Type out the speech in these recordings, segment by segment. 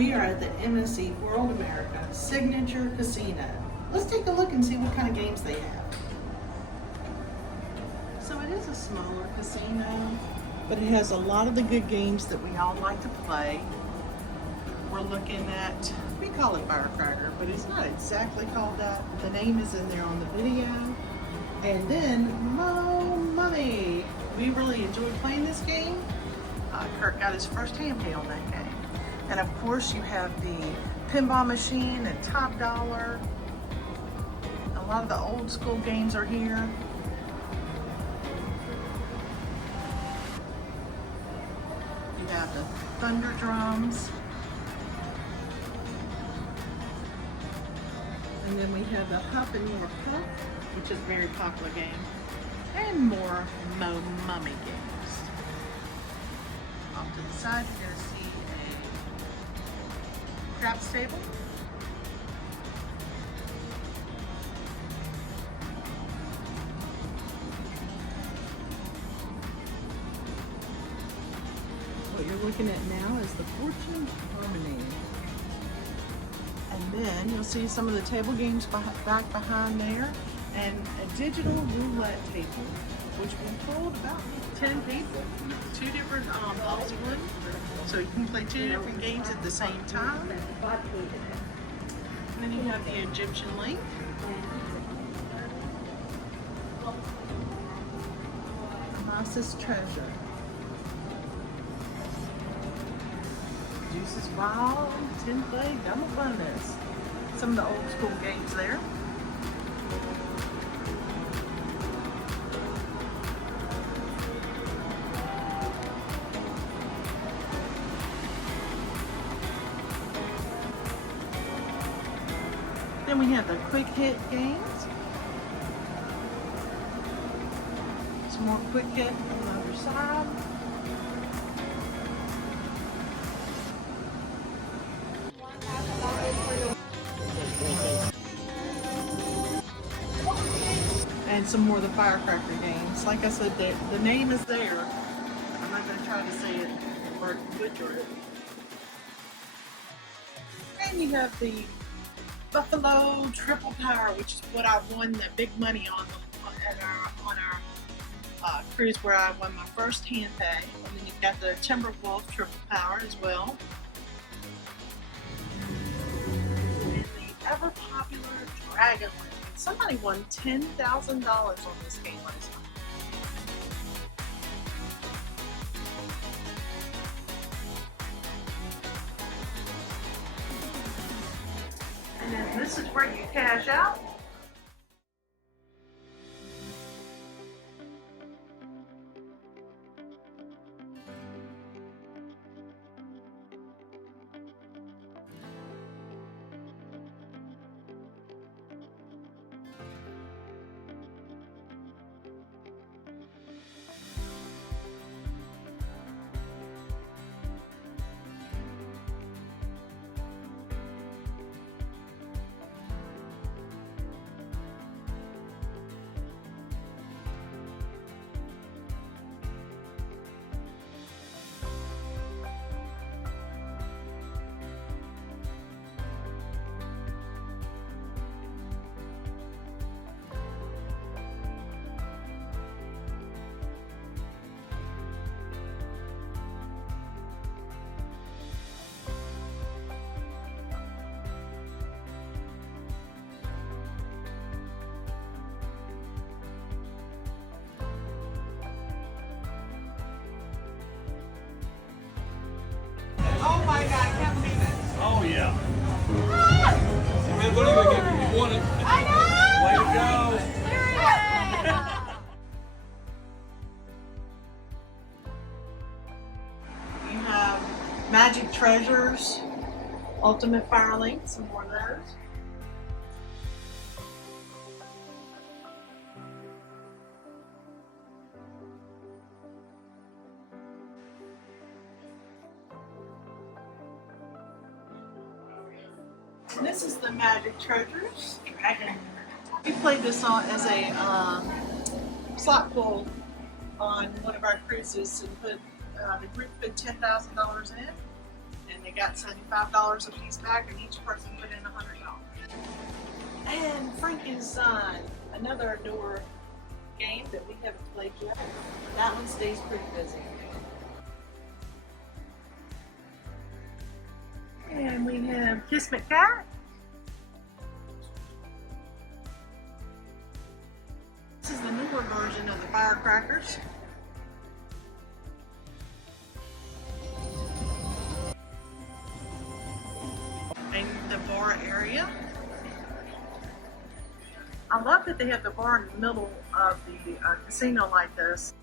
We are at the MSC World America Signature Casino. Let's take a look and see what kind of games they have. So it is a smaller casino, but it has a lot of the good games that we all like to play. We're looking at, we call it Firecracker, but it's not exactly called that. The name is in there on the video. And then Mo Money. We really enjoyed playing this game. Curt got his first hand pay on that game. And of course you have the pinball machine and Top Dollar. A lot of the old school games are here. You have the Thunder Drums. And then we have the Huff and More Puff, which is a very popular game. And more Mo Mummy games. Off to the side, you're going to see a craps table. What you're looking at now is the Fortune Harmony. And then you'll see some of the table games back behind there, and a digital roulette table, which will hold about 10 people. Two different balls wood, so you can play two different games at the same time. And then you have the Egyptian link. Amasis Treasure. Juices Wild, 10 play, double bonus. Some of the old school games there. Then we have the quick hit games. Some more quick hit on the other side. And some more of the Firecracker games. Like I said, the name is there. I'm not going to try to say it or butcher it. And you have the Buffalo Triple Power, which is what I won the big money on our cruise, where I won my first hand pay. And then you've got the Timberwolf Triple Power as well. And the ever popular Dragon Link. Somebody won $10,000 on this game last night. And then this is where you cash out. Oh my God, I can't believe it. Oh yeah. Man, what are you gonna give me? You want it? I know! Way to go. You have Magic Treasures, Ultimate Firelink, some more of those. And this is the Magic Treasures Dragon. We played this on as a slot pull on one of our cruises and put the group put $10,000 in, and they got $75 a piece back, and each person put in $100. And Frankenstein, another newer game that we haven't played yet. That one stays pretty busy. And we have Kiss McCat. This is the newer version of the firecrackers. And the bar area. I love that they have the bar in the middle of the casino like this.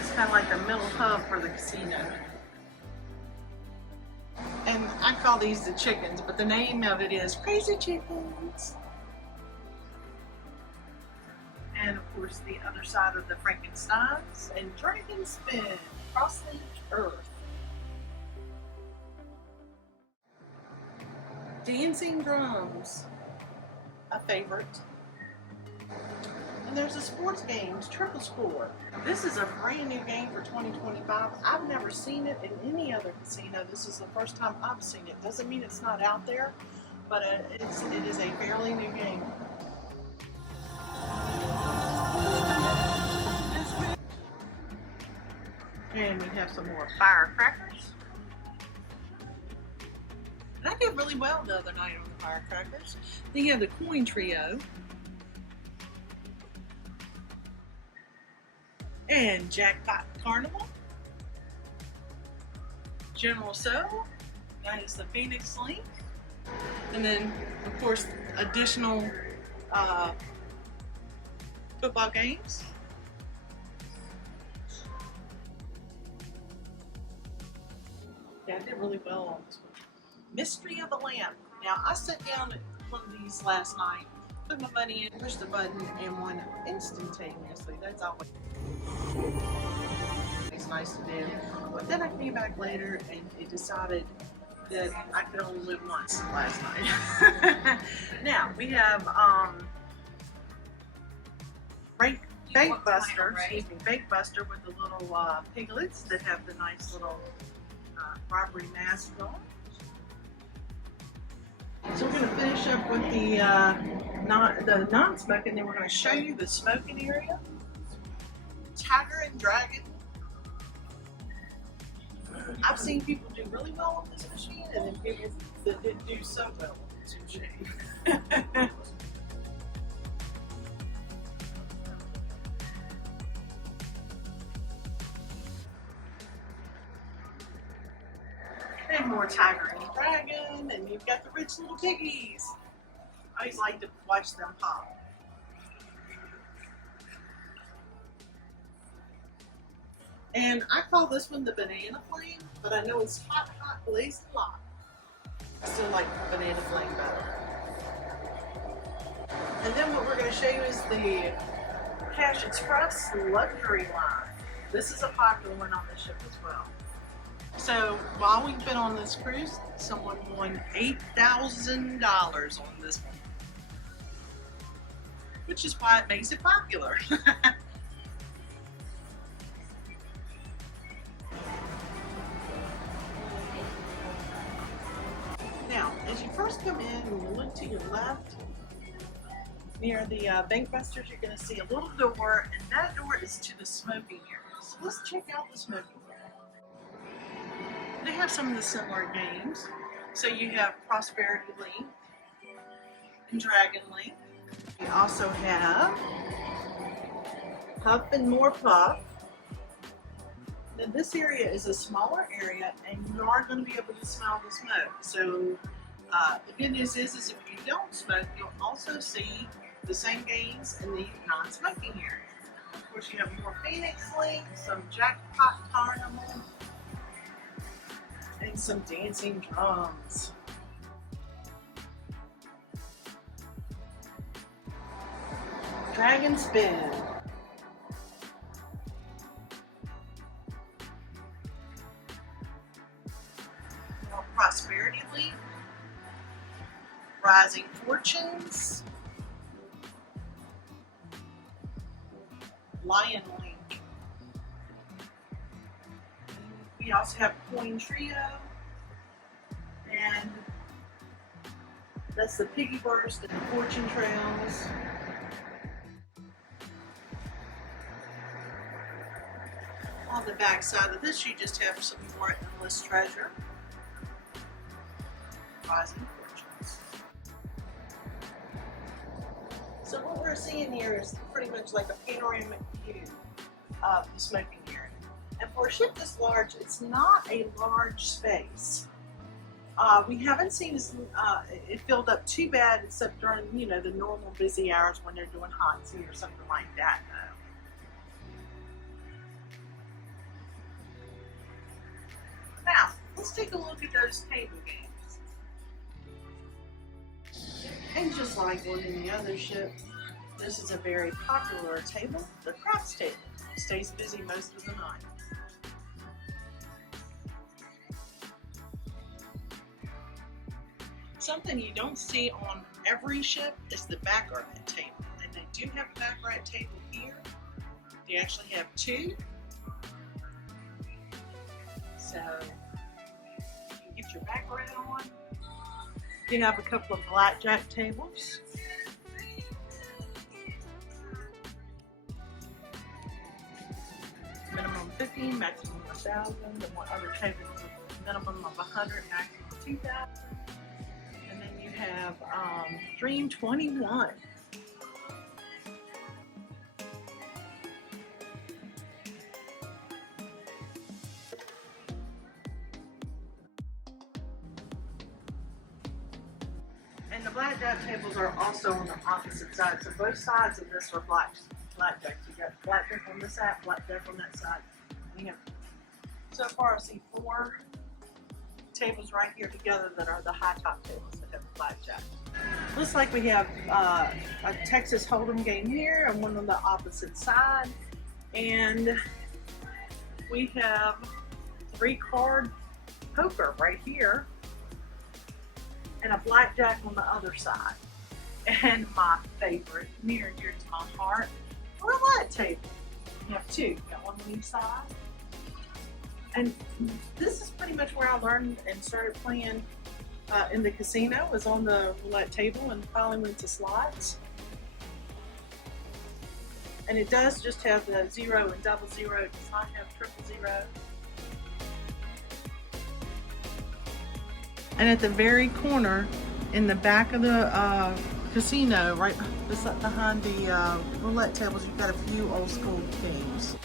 It's kind of like the middle hub for the casino. And I call these the chickens, but the name of it is Crazy Chickens. And of course the other side of the Frankensteins and Dragon Spin, Cross the Earth. Dancing Drums, a favorite. And there's the sports games, Triple Score. This is a brand new game for 2025. I've never seen it in any other casino. This is the first time I've seen it. Doesn't mean it's not out there, but it is a fairly new game. And we have some more firecrackers. And I did really well the other night on the firecrackers. Then you have the coin trio. And Jackpot Carnival. General So. That is the Phoenix Link. And then, of course, additional football games. Yeah, I did really well on this one. Mystery of the Lamp. Now, I sat down at one of these last night, put my money in, pushed the button, and won instantaneously. That's always it's nice to do. But then I came back later and it decided that I could only live once last night. Now, we have Bank Buster, Bank Buster with the little piglets that have the nice little robbery mask on. So we're going to finish up with the non-smoking, then we're going to show you the smoking area. Tiger and Dragon. I've seen people do really well on this machine, and then people that didn't do so well on this machine. And more Tiger and Dragon, and you've got the rich little piggies. I always like to watch them pop. And I call this one the Banana Flame, but I know it's hot, hot, blazing hot. I still like the Banana Flame better. And then what we're going to show you is the Cash Express Luxury line. This is a popular one on the ship as well. So while we've been on this cruise, someone won $8,000 on this one, which is why it makes it popular. Now, as you first come in and you look to your left, near the Bank Busters, you're going to see a little door, and that door is to the smoking area. So let's check out the smoking area. They have some of the similar games. So you have Prosperity Link and Dragon Link. We also have Huff and More Puff. Now this area is a smaller area, and you are going to be able to smell the smoke. So the good news is if you don't smoke, you'll also see the same games in the non-smoking area. Of course, you have more Phoenix Link, some Jackpot Carnival, and some dancing drums. Dragon Spin. More Prosperity Link. Rising Fortunes. Lion Link. We also have Coin Trio, and that's the Piggy Burst and the Fortune Trails. On the back side of this, you just have some more endless treasure. Rising Fortunes. So what we're seeing here is pretty much like a panoramic view of the smoking area. And for a ship this large, it's not a large space. We haven't seen it filled up too bad, except during, you know, the normal busy hours when they're doing hot tea or something like that, though. Now, let's take a look at those table games. And just like on any other ship, this is a very popular table, the craps table. It stays busy most of the night. Something you don't see on every ship is the baccarat table. And they do have a baccarat table here. They actually have two. So you get your baccarat on. You have a couple of blackjack tables. Minimum 15, maximum 1,000. The one other table is a minimum of 100, maximum 2,000. And then you have Dream 21. And the blackjack tables are also on the opposite side. So both sides of this are blackjack. You got blackjack on this side, blackjack on that side. You have, so far I see 4 tables right here together that are the high top tables that have blackjack. Looks like we have a Texas Hold'em game here and one on the opposite side. And we have 3-card poker right here. And a blackjack on the other side. And my favorite, near and dear to my heart, roulette table. You have 2, you got one on each side. And this is pretty much where I learned and started playing in the casino, was on the roulette table, and finally went to slots. And it does just have the 0 and 00, it does not have 000. And at the very corner, in the back of the casino, right behind the roulette tables, you've got a few old school games.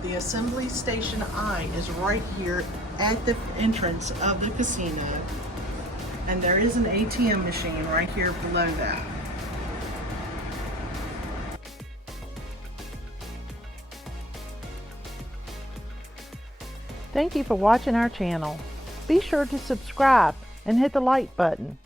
The assembly station I is right here at the entrance of the casino, and there is an ATM machine right here below that. Thank you for watching our channel. Be sure to subscribe and hit the like button.